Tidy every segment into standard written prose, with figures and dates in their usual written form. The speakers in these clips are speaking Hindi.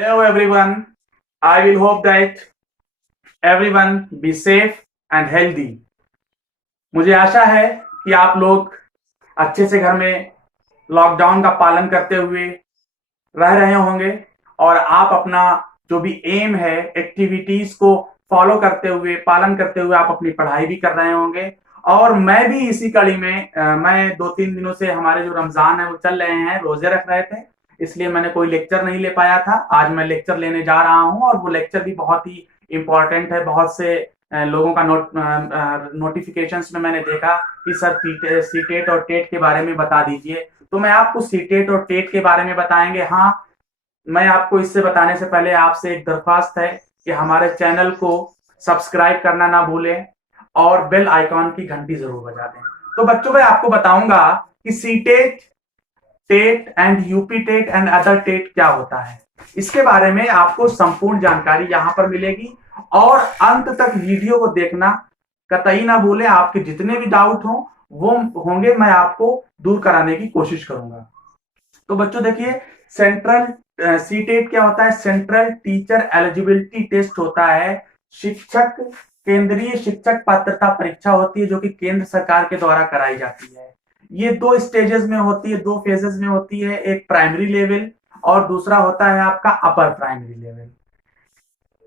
Hello everyone. I will hope that everyone be safe and healthy. मुझे आशा है कि आप लोग अच्छे से घर में लॉकडाउन का पालन करते हुए रह रहे होंगे और आप अपना जो भी एम है एक्टिविटीज को फॉलो करते हुए पालन करते हुए आप अपनी पढ़ाई भी कर रहे होंगे। और मैं भी इसी कड़ी में मैं 2-3 दिनों से हमारे जो रमजान है वो चल रहे हैं, रोजे रख रहे थे, इसलिए मैंने कोई लेक्चर नहीं ले पाया था। आज मैं लेक्चर लेने जा रहा हूं और वो लेक्चर भी बहुत ही इंपॉर्टेंट है। बहुत से लोगों का नोटिफिकेशंस में मैंने देखा कि सर सीटेट और टेट के बारे में बता दीजिए, तो मैं आपको सीटेट और टेट के बारे में बताएंगे। हाँ, मैं आपको इससे बताने से पहले आपसे एक दरख्वास्त है कि हमारे चैनल को सब्सक्राइब करना ना भूलें और बेल आइकॉन की घंटी जरूर बजा दें। तो बच्चों मैं आपको बताऊंगा कि CTET, TET and UP TET and other TET क्या होता है। इसके बारे में आपको संपूर्ण जानकारी यहां पर मिलेगी और अंत तक वीडियो को देखना कतई ना भूलें। आपके जितने भी डाउट हो वो होंगे मैं आपको दूर कराने की कोशिश करूंगा। तो बच्चों देखिए, सेंट्रल सीटेट क्या होता है? सेंट्रल टीचर एलिजिबिलिटी टेस्ट होता है। शिक्षक केंद्रीय शिक्षक पात्रता परीक्षा होती है जो कि केंद्र सरकार के द्वारा कराई जाती है। ये 2 स्टेजेस में होती है, 2 फेजेस में होती है। एक प्राइमरी लेवल और दूसरा होता है आपका अपर प्राइमरी लेवल।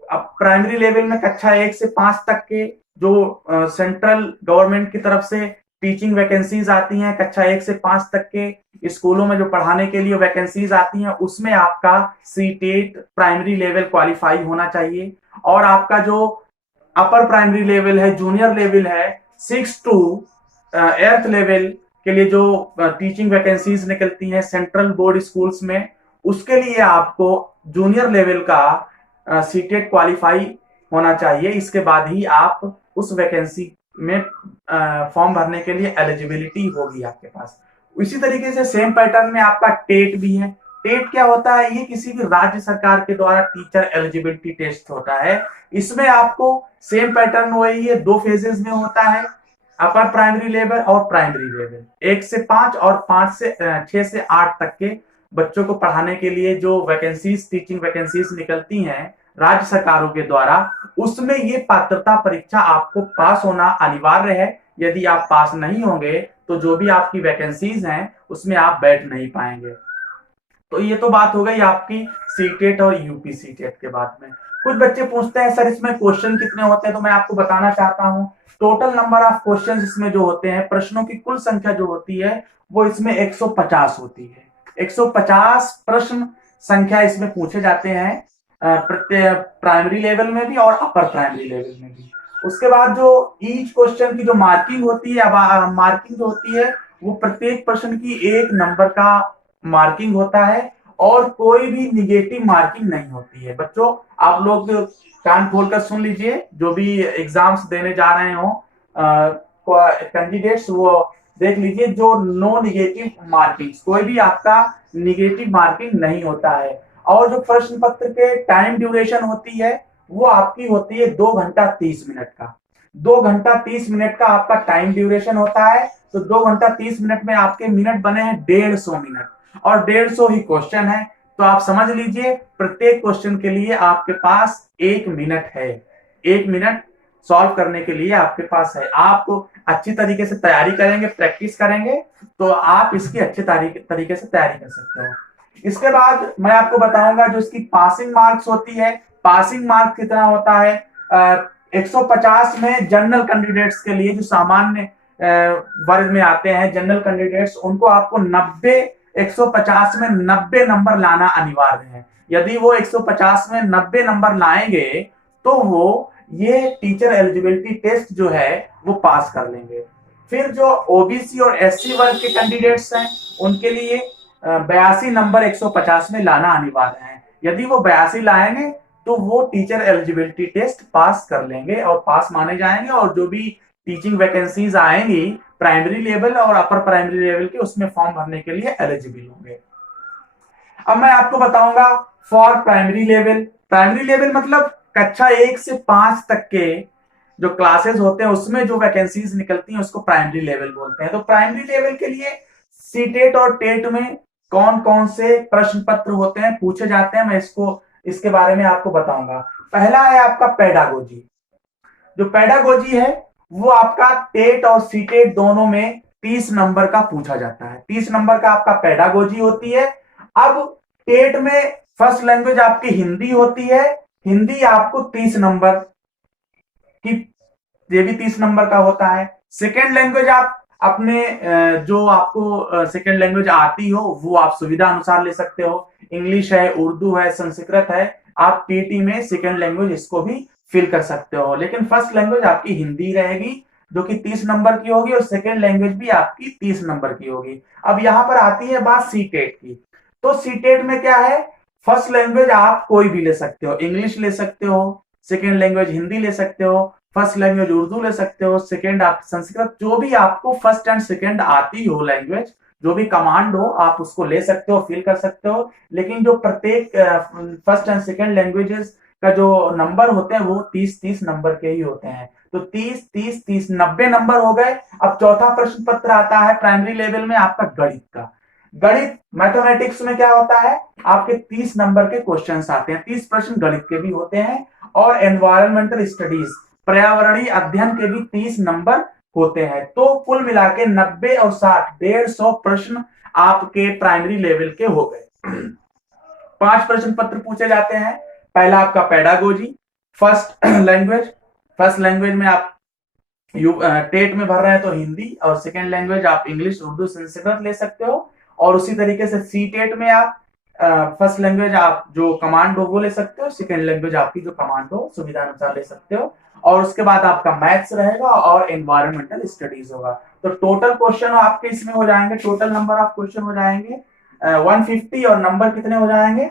अब प्राइमरी लेवल में कक्षा 1 से 5 तक के जो सेंट्रल गवर्नमेंट की तरफ से टीचिंग वैकेंसीज आती हैं, कक्षा 1 से 5 तक के स्कूलों में जो पढ़ाने के लिए वैकेंसीज आती हैं, उसमें आपका सीटेट प्राइमरी लेवल क्वालिफाई होना चाहिए। और आपका जो अपर प्राइमरी लेवल है, जूनियर लेवल है, 6 टू 8th लेवल के लिए जो टीचिंग वैकेंसीज निकलती हैं सेंट्रल बोर्ड स्कूल्स में, उसके लिए आपको जूनियर लेवल का सीटेट क्वालिफाई होना चाहिए। इसके बाद ही आप उस वैकेंसी में फॉर्म भरने के लिए एलिजिबिलिटी होगी आपके पास। इसी तरीके से सेम पैटर्न में आपका टेट भी है। टेट क्या होता है? ये किसी भी राज्य सरकार के द्वारा टीचर एलिजिबिलिटी टेस्ट होता है। इसमें आपको सेम पैटर्न वही है, 2 फेजेस में होता है, अपर प्राइमरी लेवल और प्राइमरी लेवल। 1 से 5 और 6 से 8 तक के बच्चों को पढ़ाने के लिए जो वैकेंसीज, टीचिंग वैकेंसीज निकलती हैं राज्य सरकारों के द्वारा, उसमें ये पात्रता परीक्षा आपको पास होना अनिवार्य है। यदि आप पास नहीं होंगे तो जो भी आपकी वैकेंसीज हैं उसमें आप बैठ नहीं पाएंगे। तो ये तो बात हो गई आपकी सीटेट और यूपी सीटेट के बाद में। कुछ बच्चे पूछते हैं सर इसमें क्वेश्चन कितने होते हैं, तो मैं आपको बताना चाहता हूं टोटल नंबर ऑफ क्वेश्चन इसमें जो होते हैं, प्रश्नों की कुल संख्या जो होती है वो इसमें 150 होती है। 150 प्रश्न संख्या इसमें पूछे जाते हैं, प्रत्येक प्राइमरी लेवल में भी और अपर प्राइमरी लेवल में भी। उसके बाद जो ईच क्वेश्चन की जो मार्किंग होती है, मार्किंग जो होती है वो प्रत्येक प्रश्न की 1 नंबर का मार्किंग होता है और कोई भी निगेटिव मार्किंग नहीं होती है। बच्चों आप लोग कान खोलकर सुन लीजिए, जो भी एग्जाम्स देने जा रहे हो कैंडिडेट्स, वो देख लीजिए, जो नो निगेटिव मार्किंग, कोई भी आपका निगेटिव मार्किंग नहीं होता है। और जो प्रश्न पत्र के टाइम ड्यूरेशन होती है वो आपकी होती है 2 घंटा 30 मिनट का। 2 घंटा 30 मिनट का आपका टाइम ड्यूरेशन होता है। तो 2 घंटा 30 मिनट में आपके मिनट बने हैं 150 मिनट और 150 ही क्वेश्चन है। तो आप समझ लीजिए प्रत्येक क्वेश्चन के लिए आपके पास 1 मिनट है। 1 मिनट सॉल्व करने के लिए आपके पास है। आप अच्छी तरीके से तैयारी करेंगे, प्रैक्टिस करेंगे, तो आप इसकी अच्छे तरीके से तैयारी कर सकते हो। इसके बाद मैं आपको बताऊंगा जो इसकी पासिंग मार्क्स होती है। पासिंग मार्क्स कितना होता है? 150 में जनरल कैंडिडेट्स के लिए, जो सामान्य वर्ग में आते हैं जनरल कैंडिडेट्स, उनको आपको 150 में 90 नंबर लाना अनिवार्य है। यदि वो 150 में 90 नंबर लाएंगे तो वो ये टीचर एलिजिबिलिटी टेस्ट जो है वो पास कर लेंगे। फिर जो ओबीसी और एससी वर्ग के कैंडिडेट्स हैं उनके लिए 82 नंबर 150 में लाना अनिवार्य है। यदि वो 82 लाएंगे तो वो टीचर एलिजिबिलिटी टेस्ट पास कर लेंगे और पास माने जाएंगे, और जो भी टीचिंग वैकेंसीज आएंगी प्राइमरी लेवल और अपर प्राइमरी लेवल के, उसमें फॉर्म भरने के लिए एलिजिबल होंगे। अब मैं आपको बताऊंगा for primary level. Primary level मतलब कक्षा 1 से 5 तक के जो क्लासेस होते हैं उसमें जो वैकेंसीज निकलती हैं उसको प्राइमरी लेवल बोलते हैं। तो प्राइमरी लेवल के लिए सीटेट और टेट में कौन कौन से प्रश्न पत्र होते हैं, पूछे जाते हैं, मैं इसको इसके बारे में आपको बताऊंगा। पहला है आपका पेडागोजी। जो पेडागोजी है वो आपका टेट और सीटेट दोनों में 30 नंबर का पूछा जाता है। 30 नंबर का आपका पेडागोजी होती है। अब टेट में फर्स्ट लैंग्वेज आपकी हिंदी होती है। हिंदी आपको 30 नंबर की, ये भी 30 नंबर का होता है। सेकेंड लैंग्वेज आप अपने जो आपको सेकेंड लैंग्वेज आती हो वो आप सुविधा अनुसार ले सकते हो। इंग्लिश है, उर्दू है, संस्कृत है, आप टीटी में सेकेंड लैंग्वेज इसको भी फिल कर सकते हो। लेकिन फर्स्ट लैंग्वेज आपकी हिंदी रहेगी जो कि 30 नंबर की होगी, और सेकेंड लैंग्वेज भी आपकी 30 नंबर की होगी। अब यहां पर आती है बात सीटेट की। तो सीटेट में क्या है, फर्स्ट लैंग्वेज आप कोई भी ले सकते हो, इंग्लिश ले सकते हो, सेकेंड लैंग्वेज हिंदी ले सकते हो, फर्स्ट लैंग्वेज उर्दू ले सकते हो, सेकेंड आप संस्कृत, जो भी आपको फर्स्ट एंड सेकेंड आती हो लैंग्वेज, जो भी कमांड हो आप उसको ले सकते हो, फिल कर सकते हो। लेकिन जो प्रत्येक फर्स्ट एंड सेकेंड लैंग्वेजेस का जो नंबर होते हैं वो 30-30 नंबर के ही होते हैं। तो 30-30-30 90 नंबर हो गए। अब चौथा प्रश्न पत्र आता है प्राइमरी लेवल में आपका गणित का। गणित मैथमेटिक्स में क्या होता है, आपके 30 नंबर के क्वेश्चंस आते हैं, 30 प्रश्न गणित के भी होते हैं। और एनवायरमेंटल स्टडीज, पर्यावरणीय अध्ययन के भी 30 नंबर होते हैं। तो कुल मिला के 90 और 60 150 प्रश्न आपके प्राइमरी लेवल के हो गए। 5 प्रश्न पत्र पूछे जाते हैं। पहला आपका pedagogy, first language. First language में आप टेट में भर रहे हैं तो हिंदी, और सेकेंड लैंग्वेज आप इंग्लिश, उर्दू, संस्कृत ले सकते हो। और उसी तरीके से सी टेट में आप फर्स्ट लैंग्वेज आप जो कमांड हो वो ले सकते हो, सेकेंड लैंग्वेज आपकी जो कमांड हो सुविधा अनुसार ले सकते हो। और उसके बाद आपका मैथ्स रहेगा और एनवायरमेंटल स्टडीज होगा। तो टोटल क्वेश्चन आपके इसमें हो जाएंगे, टोटल नंबर ऑफ क्वेश्चन हो जाएंगे 150, और नंबर कितने हो जाएंगे,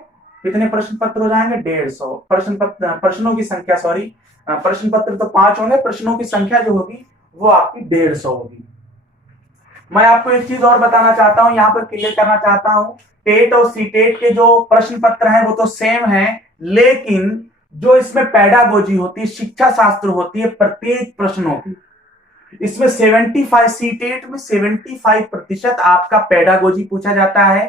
कितने प्रश्न पत्र हो जाएंगे, 150 प्रश्न पत्र, प्रश्नों की संख्या, सॉरी प्रश्न पत्र तो 5 होंगे, प्रश्नों की संख्या जो होगी वो आपकी 150 होगी। मैं आपको एक चीज और बताना चाहता हूं, यहां पर क्लियर करना चाहता हूं, टेट और सीटेट के जो प्रश्न पत्र हैं वो तो सेम है, लेकिन जो इसमें पेडागोजी होती है, शिक्षा शास्त्र होती है प्रत्येक प्रश्नों की, इसमें 75 सीटेट में 75% आपका पेडागोजी पूछा जाता है,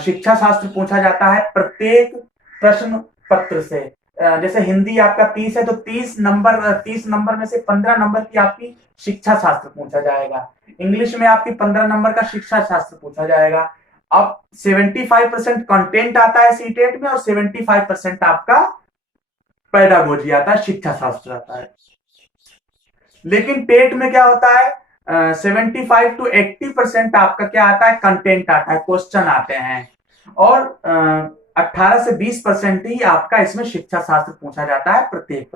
शिक्षा शास्त्र पूछा जाता है प्रत्येक प्रश्न पत्र से। जैसे हिंदी आपका 30 है तो 30 नंबर में से 15 नंबर की आपकी शिक्षा शास्त्र पूछा जाएगा। इंग्लिश में आपकी 15 नंबर का शिक्षा शास्त्र पूछा जाएगा। अब 75% कंटेंट आता है सीटेट में, और 75% आपका पेडागोजी आता है, शिक्षा शास्त्र आता है। लेकिन टेट में क्या होता है, 75 to 80% आपका क्या आता है, कंटेंट आता है, क्वेश्चन आते हैं। और 18 से 20% ही आपका इसमें शिक्षा शास्त्र पूछा जाता है प्रत्येक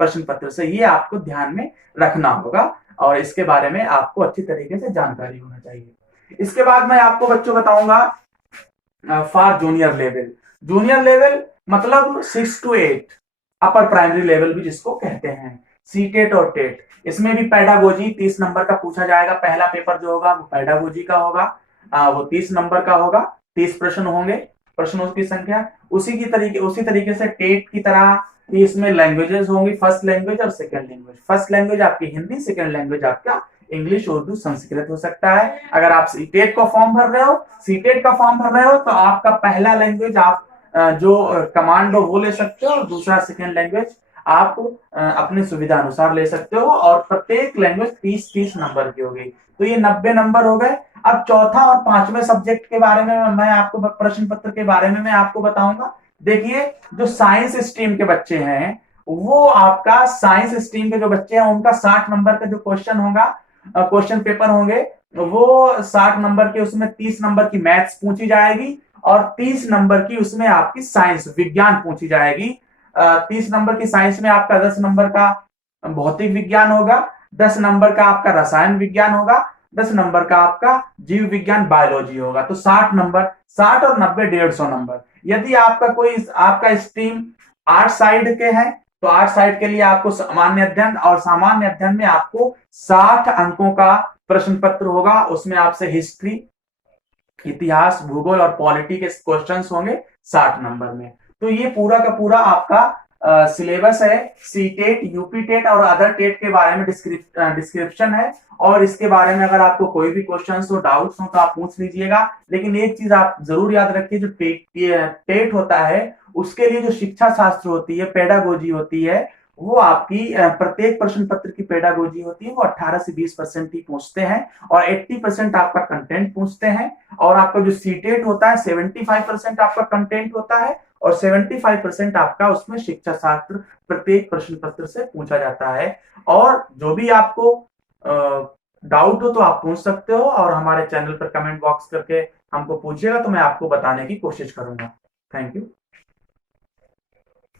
प्रश्न पत्र से। ये आपको ध्यान में रखना होगा, और इसके बारे में आपको अच्छी तरीके से जानकारी होना चाहिए। इसके बाद मैं आपको बच्चों बताऊंगा for junior level. Junior level मतलब 6 to 8, अपर प्राइमरी लेवल भी जिसको कहते हैं, सीटेट और टेट। इसमें भी पेडागोजी 30 नंबर का पूछा जाएगा। पहला पेपर जो होगा वो पेडागोजी का होगा, वो 30 नंबर का होगा, 30 प्रश्न होंगे, प्रश्नों की संख्या। उसी तरीके से टेट की तरह इसमें लैंग्वेजेस होंगी, फर्स्ट लैंग्वेज और सेकंड लैंग्वेज। फर्स्ट लैंग्वेज आपकी हिंदी, सेकंड लैंग्वेज आपका इंग्लिश, उर्दू, संस्कृत हो सकता है। अगर आप सीटेट का फॉर्म भर रहे हो, तो आपका पहला लैंग्वेज आप जो कमांड हो वो ले सकते हो, और दूसरा सेकंड लैंग्वेज आप अपनी सुविधा अनुसार ले सकते हो। और प्रत्येक लैंग्वेज 30-30 नंबर की होगी। तो ये 90 नंबर हो गए। अब चौथा और पांचवें सब्जेक्ट के बारे में मैं आपको, प्रश्न पत्र के बारे में मैं आपको बताऊंगा। देखिए, जो साइंस स्ट्रीम के बच्चे हैं, वो आपका साइंस स्ट्रीम के जो बच्चे हैं उनका 60 नंबर का जो क्वेश्चन होगा, क्वेश्चन पेपर होंगे, वो 60 नंबर के, उसमें 30 नंबर की मैथ्स पूछी जाएगी, और 30 नंबर की उसमें आपकी साइंस विज्ञान पूछी जाएगी। 30 नंबर की साइंस में आपका 10 नंबर का भौतिक विज्ञान होगा, 10 नंबर का आपका रसायन विज्ञान होगा, 10 नंबर का आपका जीव विज्ञान बायोलॉजी होगा। तो 60 नंबर, 60 और 90 150 नंबर। यदि आपका स्ट्रीम आर्ट साइड के हैं तो आर्ट साइड के लिए आपको सामान्य अध्ययन, और सामान्य अध्ययन में आपको 60 अंकों का प्रश्न पत्र होगा। उसमें आपसे हिस्ट्री, इतिहास, भूगोल और पॉलिटी के क्वेश्चंस होंगे 60 नंबर में। तो ये पूरा का पूरा आपका सिलेबस है, सी टेट, यूपी टेट और अदर टेट के बारे में डिस्क्रिप्शन है। और इसके बारे में अगर आपको कोई भी क्वेश्चन हो, डाउट्स हो तो आप पूछ लीजिएगा। लेकिन एक चीज आप जरूर याद रखिए, जो टेट होता है उसके लिए जो शिक्षा शास्त्र होती है, पेडागोजी होती है, वो आपकी प्रत्येक प्रश्न पत्र की पेडागोजी होती है, वो 18 से 20% ही पूछते हैं और 80% आपका कंटेंट पूछते हैं। और आपका जो सीटेट होता है 75% आपका कंटेंट होता है और 75% आपका उसमें शिक्षा शास्त्र प्रत्येक प्रश्न पत्र से पूछा जाता है। और जो भी आपको डाउट हो तो आप पूछ सकते हो और हमारे चैनल पर कमेंट बॉक्स करके हमको पूछिएगा तो मैं आपको बताने की कोशिश करूंगा। Thank you.